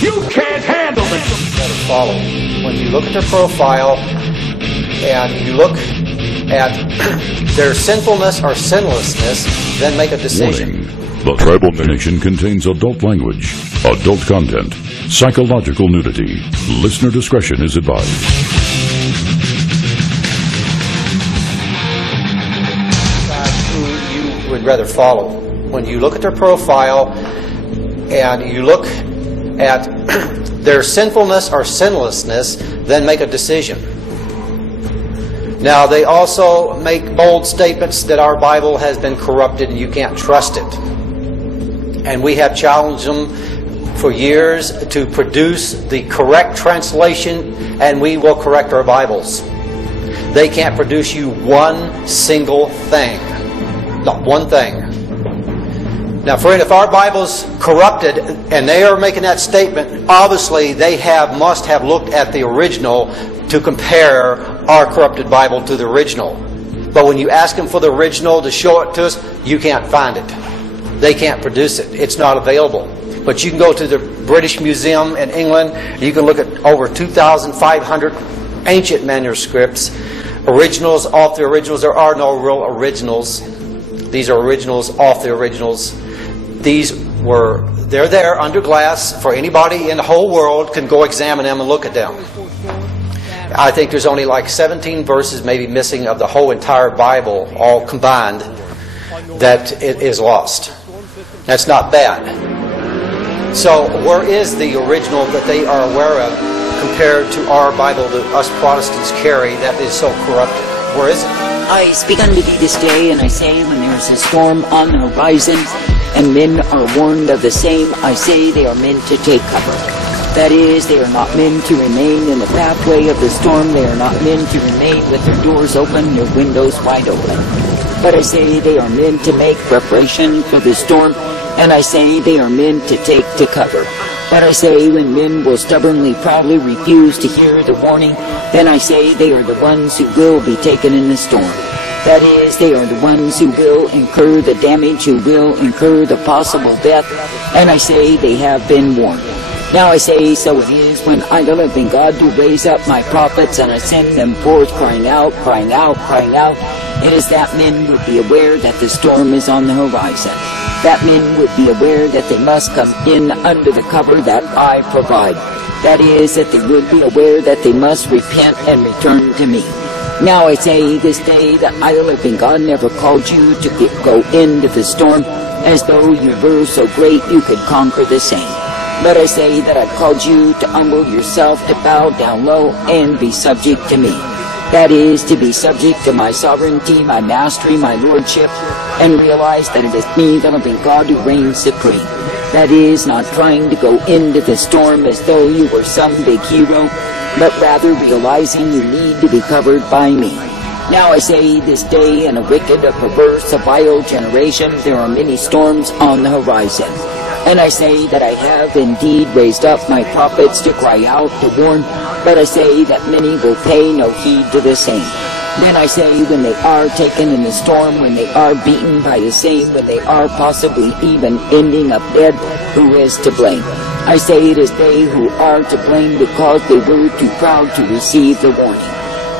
You can't handle the truth. Follow. When you look at their profile and you look at their sinfulness or sinlessness, then make a decision. Warning. The Tribal Nation contains adult language, adult content, psychological nudity. Listener discretion is advised. Who you would rather follow. When you look at their profile and you look at their sinfulness or sinlessness, then make a decision. Now, they also make bold statements that our Bible has been corrupted and you can't trust it. And we have challenged them for years to produce the correct translation, and we will correct our Bibles. They can't produce you one single thing. Not one thing. Now, friend, if our Bible's corrupted and they are making that statement, obviously they must have looked at the original to compare our corrupted Bible to the original. But when you ask them for the original to show it to us, you can't find it. They can't produce it. It's not available. But you can go to the British Museum in England, and you can look at over 2,500 ancient manuscripts, originals, off the originals. There are no real originals. These are originals off the originals. They're there under glass for anybody in the whole world can go examine them and look at them. I think there's only like 17 verses maybe missing of the whole entire Bible, all combined, that it is lost. That's not bad. So where is the original that they are aware of compared to our Bible that us Protestants carry that is so corrupted? Where is it? I speak unto thee this day, and I say, when there is a storm on the horizon, and men are warned of the same, I say they are meant to take cover. That is, they are not meant to remain in the pathway of the storm. They are not meant to remain with their doors open, their windows wide open. But I say they are meant to make preparation for the storm, and I say they are meant to take to cover. But I say when men will stubbornly, proudly refuse to hear the warning, then I say they are the ones who will be taken in the storm. That is, they are the ones who will incur the damage, who will incur the possible death, and I say they have been warned. Now I say, so it is when I, the living God, do raise up my prophets, and I send them forth crying out, crying out, crying out. It is that men would be aware that the storm is on the horizon. That men would be aware that they must come in under the cover that I provide. That is, that they would be aware that they must repent and return to me. Now I say this day that I, the living God, never called you to go into the storm as though you were so great you could conquer the same. But I say that I called you to humble yourself, to bow down low, and be subject to me. That is, to be subject to my sovereignty, my mastery, my lordship, and realize that it is me, the living God, who reigns supreme. That is, not trying to go into the storm as though you were some big hero, but rather realizing you need to be covered by me. Now I say this day, in a wicked, a perverse, a vile generation, there are many storms on the horizon. And I say that I have indeed raised up my prophets to cry out, to warn, but I say that many will pay no heed to the same. Then I say when they are taken in the storm, when they are beaten by the same, when they are possibly even ending up dead, who is to blame? I say it is they who are to blame because they were too proud to receive the warning.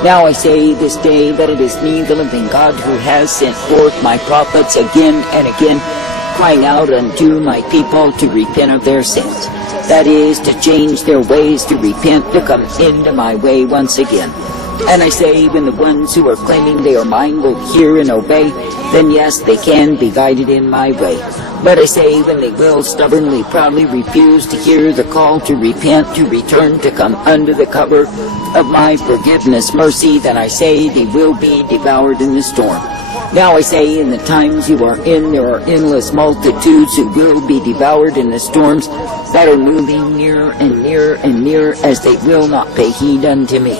Now I say this day that it is me, the living God, who has sent forth my prophets again and again, crying out unto my people to repent of their sins. That is, to change their ways, to repent, to come into my way once again. And I say, when the ones who are claiming they are mine will hear and obey, then yes, they can be guided in my way. But I say, when they will stubbornly, proudly refuse to hear the call to repent, to return, to come under the cover of my forgiveness, mercy, then I say they will be devoured in the storm. Now I say, in the times you are in, there are endless multitudes who will be devoured in the storms that are moving nearer and nearer and nearer, as they will not pay heed unto me.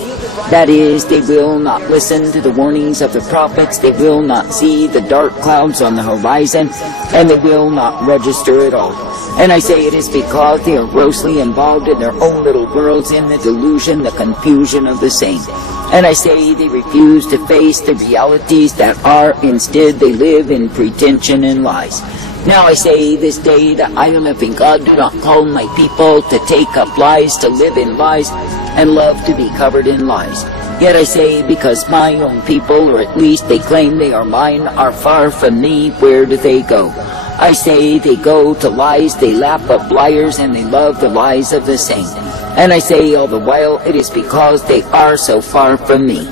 That is, they will not listen to the warnings of the prophets, they will not see the dark clouds on the horizon, and they will not register at all. And I say it is because they are grossly involved in their own little worlds, in the delusion, the confusion of the same. And I say they refuse to face the realities that are. Instead, they live in pretension and lies. Now I say this day that I, the living God, do not call my people to take up lies, to live in lies, and love to be covered in lies. Yet I say, because my own people, or at least they claim they are mine, are far from me, where do they go? I say they go to lies, they lap up liars, and they love the lies of the same. And I say all the while, it is because they are so far from me.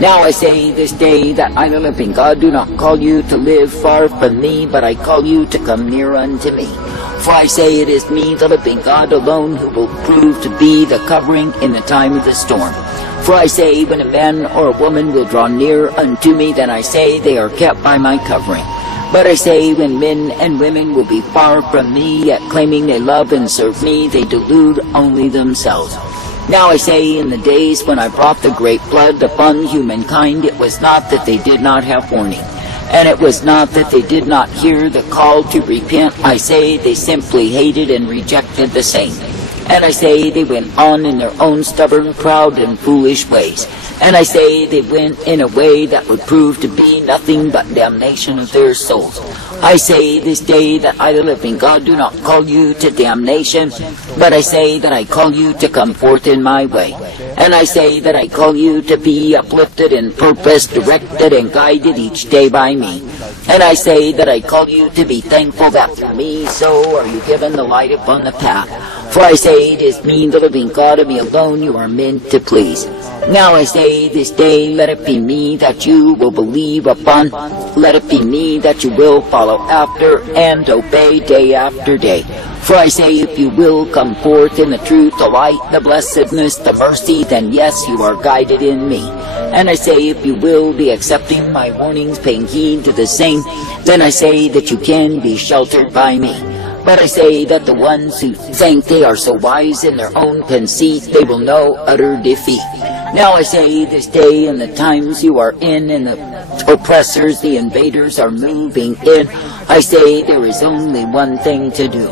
Now I say this day that I, the living God, do not call you to live far from me, but I call you to come near unto me. For I say it is me, the living God alone, who will prove to be the covering in the time of the storm. For I say, when a man or a woman will draw near unto me, then I say they are kept by my covering. But I say, when men and women will be far from me, yet claiming they love and serve me, they delude only themselves. Now I say, in the days when I brought the great flood upon humankind, it was not that they did not have warning, and it was not that they did not hear the call to repent. I say they simply hated and rejected the same. And I say they went on in their own stubborn, proud, and foolish ways. And I say they went in a way that would prove to be nothing but damnation of their souls. I say this day that I, the living God, do not call you to damnation, but I say that I call you to come forth in my way. And I say that I call you to be uplifted in purpose, directed and guided each day by me. And I say that I call you to be thankful that through me so are you given the light upon the path. For I say it is me, the living God, and me alone you are meant to please. Now I say this day, let it be me that you will believe upon. Let it be me that you will follow after and obey day after day. For I say, if you will come forth in the truth, the light, the blessedness, the mercy, then yes, you are guided in me. And I say, if you will be accepting my warnings, paying heed to the same, then I say that you can be sheltered by me. But I say that the ones who think they are so wise in their own conceit, they will know utter defeat. Now I say this day, in the times you are in, and the oppressors, the invaders are moving in, I say there is only one thing to do.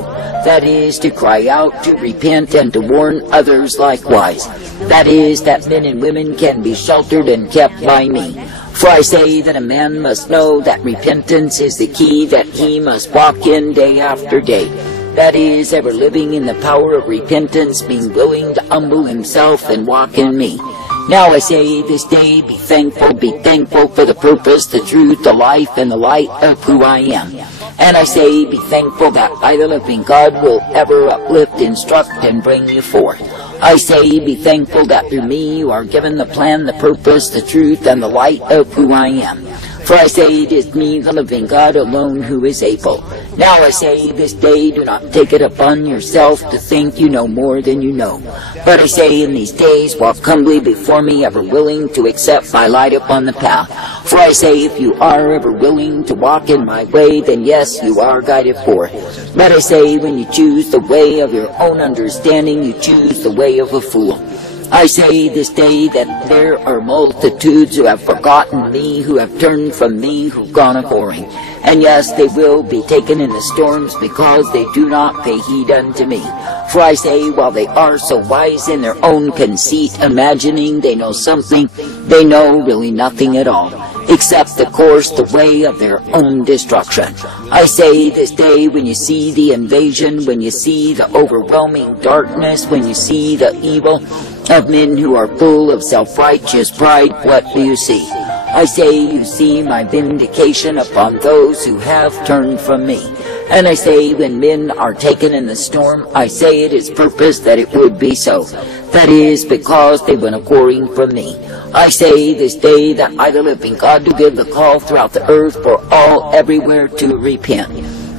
That is to cry out, to repent, and to warn others likewise. That is that men and women can be sheltered and kept by me. For I say that a man must know that repentance is the key that he must walk in day after day. That is, ever living in the power of repentance, being willing to humble himself and walk in me. Now I say this day, be thankful for the purpose, the truth, the life, and the light of who I am. And I say, be thankful that I, the living God, will ever uplift, instruct, and bring you forth. I say, be thankful that through me you are given the plan, the purpose, the truth, and the light of who I am. For I say, it is me, the living God alone, who is able. Now I say, this day, do not take it upon yourself to think you know more than you know. But I say, in these days, walk humbly before me, ever willing to accept my light upon the path. For I say, if you are ever willing to walk in my way, then yes, you are guided forth. But I say, when you choose the way of your own understanding, you choose the way of a fool. I say this day that there are multitudes who have forgotten me, who have turned from me, who've gone a-whoring. And yes, they will be taken in the storms because they do not pay heed unto me. For I say, while they are so wise in their own conceit, imagining they know something, they know really nothing at all, except the course, the way of their own destruction. I say this day, when you see the invasion, when you see the overwhelming darkness, when you see the evil of men who are full of self-righteous pride, what do you see? I say, you see my vindication upon those who have turned from me. And I say, when men are taken in the storm, I say it is purpose that it would be so. That is, because they went a-whoring from me. I say this day that I, the living God, do give the call throughout the earth for all everywhere to repent.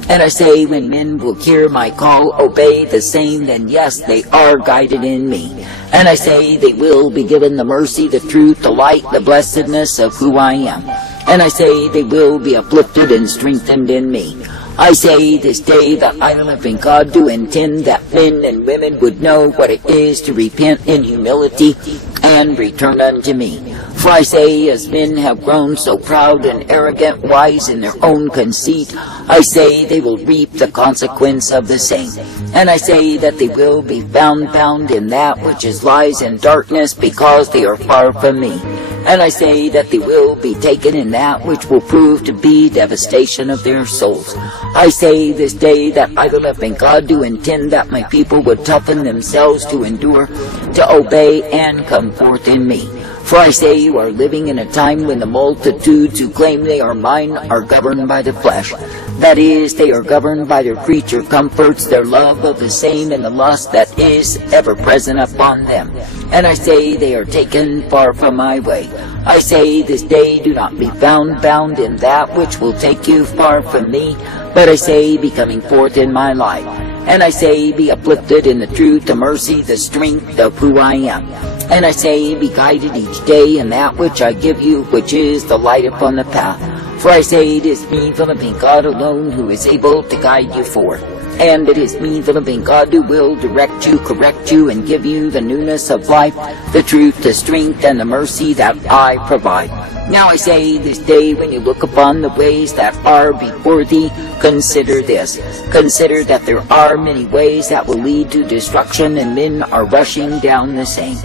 And I say, when men will hear my call, obey the same, then yes, they are guided in me. And I say, they will be given the mercy, the truth, the light, the blessedness of who I am. And I say, they will be uplifted and strengthened in me. I say this day that I, the living God, do intend that men and women would know what it is to repent in humility and return unto me. For I say, as men have grown so proud and arrogant, wise in their own conceit, I say they will reap the consequence of the same. And I say that they will be bound in that which is lies and darkness, because they are far from me. And I say that they will be taken in that which will prove to be devastation of their souls. I say this day that I, the living God, do intend that my people would toughen themselves to endure, to obey, and come forth in me. For I say you are living in a time when the multitudes who claim they are mine are governed by the flesh. That is, they are governed by their creature comforts, their love of the same, and the lust that is ever present upon them. And I say they are taken far from my way. I say this day, do not be bound in that which will take you far from me, but I say be coming forth in my light. And I say be uplifted in the truth, the mercy, the strength of who I am. And I say be guided each day in that which I give you, which is the light upon the path. For I say it is me, the living God alone, who is able to guide you forth. And it is me, the living God, who will direct you, correct you, and give you the newness of life, the truth, the strength, and the mercy that I provide. Now I say this day, when you look upon the ways that are before thee, consider this. Consider that there are many ways that will lead to destruction, and men are rushing down the same.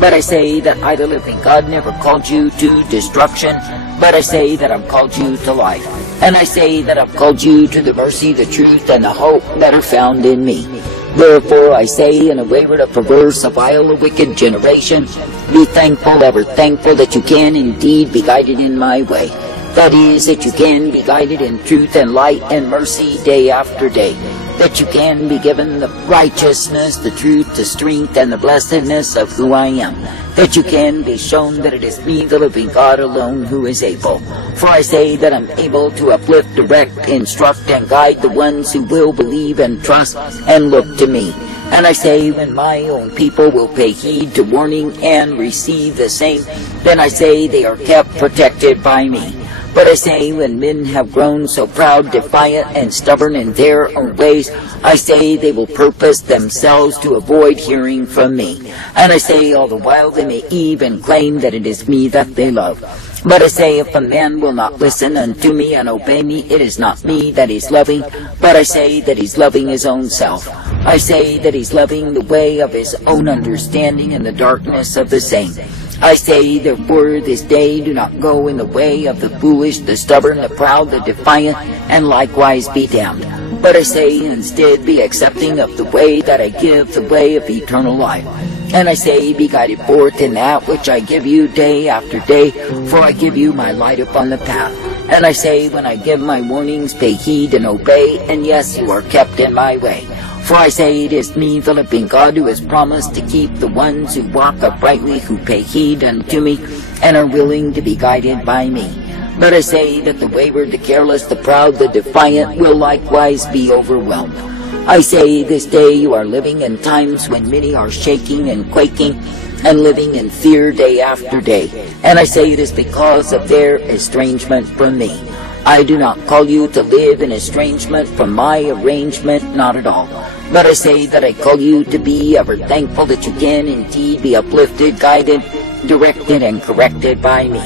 But I say that I, the living God, never called you to destruction, but I say that I've called you to life. And I say that I've called you to the mercy, the truth, and the hope that are found in me. Therefore I say, in a wayward, a perverse, a vile, a wicked generation, be thankful, ever thankful, that you can indeed be guided in my way. That is, that you can be guided in truth and light and mercy day after day. That you can be given the righteousness, the truth, the strength, and the blessedness of who I am. That you can be shown that it is me, the living God alone, who is able. For I say that I'm able to uplift, direct, instruct, and guide the ones who will believe and trust and look to me. And I say, when my own people will pay heed to warning and receive the same, then I say they are kept protected by me. But I say, when men have grown so proud, defiant, and stubborn in their own ways, I say they will purpose themselves to avoid hearing from me. And I say, all the while they may even claim that it is me that they love. But I say, if a man will not listen unto me and obey me, it is not me that he's loving, but I say that he's loving his own self. I say that he's loving the way of his own understanding and the darkness of the same. I say, therefore, this day do not go in the way of the foolish, the stubborn, the proud, the defiant, and likewise be damned. But I say, instead, be accepting of the way that I give, the way of eternal life. And I say, be guided forth in that which I give you day after day, for I give you my light upon the path. And I say, when I give my warnings, pay heed and obey, and yes, you are kept in my way. For I say, it is me, the living God, who has promised to keep the ones who walk uprightly, who pay heed unto me, and are willing to be guided by me. But I say that the wayward, the careless, the proud, the defiant will likewise be overwhelmed. I say, this day you are living in times when many are shaking and quaking, and living in fear day after day. And I say it is because of their estrangement from me. I do not call you to live in estrangement from my arrangement, not at all. But I say that I call you to be ever thankful that you can indeed be uplifted, guided, directed, and corrected by me,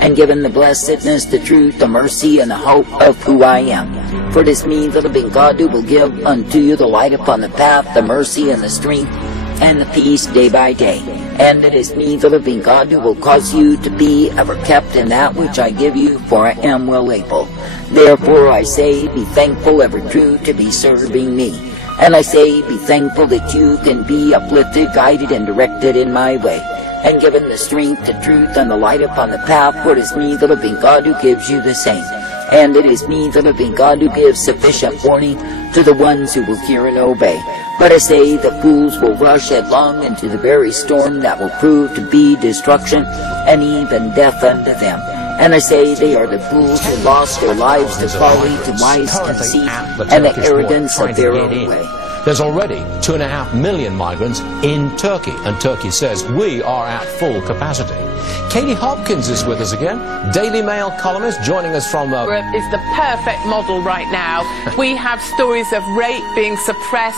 and given the blessedness, the truth, the mercy, and the hope of who I am. For it is me, the living God, who will give unto you the light upon the path, the mercy, and the strength, and the peace day by day. And it is me, the living God, who will cause you to be ever kept in that which I give you, for I am well able. Therefore I say, be thankful, ever true, to be serving me. And I say, be thankful that you can be uplifted, guided, and directed in my way, and given the strength, the truth, and the light upon the path, for it is me, the living God, who gives you the same. And it is me, the living God, who gives sufficient warning to the ones who will hear and obey. But I say the fools will rush headlong into the very storm that will prove to be destruction and even death unto them. And I say they are the fools who lost their lives to folly, to wise conceit, and the arrogance of their own way. There's already 2.5 million migrants in Turkey, and Turkey says we are at full capacity. Katie Hopkins is with us again, Daily Mail columnist, joining us from... Europe is the perfect model right now. We have stories of rape being suppressed.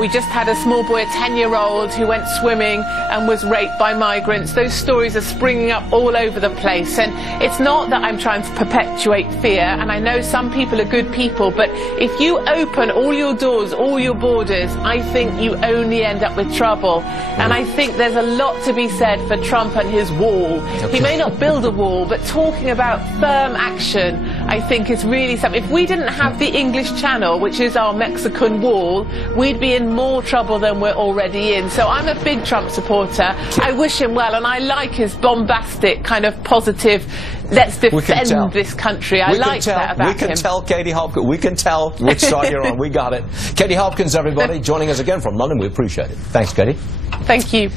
We just had a small boy, a 10-year-old, who went swimming and was raped by migrants. Those stories are springing up all over the place. And it's not that I'm trying to perpetuate fear, and I know some people are good people, but if you open all your doors, all your borders, I think you only end up with trouble. And I think there's a lot to be said for Trump and his wall. He may not build a wall, but talking about firm action, I think, is really something. If we didn't have the English Channel, which is our Mexican wall, we'd be in more trouble than we're already in. So I'm a big Trump supporter. I wish him well, and I like his bombastic, kind of positive, let's defend this country. I like that about him. We can tell, Katie Hopkins. We can tell which side you're on. We got it. Katie Hopkins, everybody, joining us again from London. We appreciate it. Thanks, Katie. Thank you.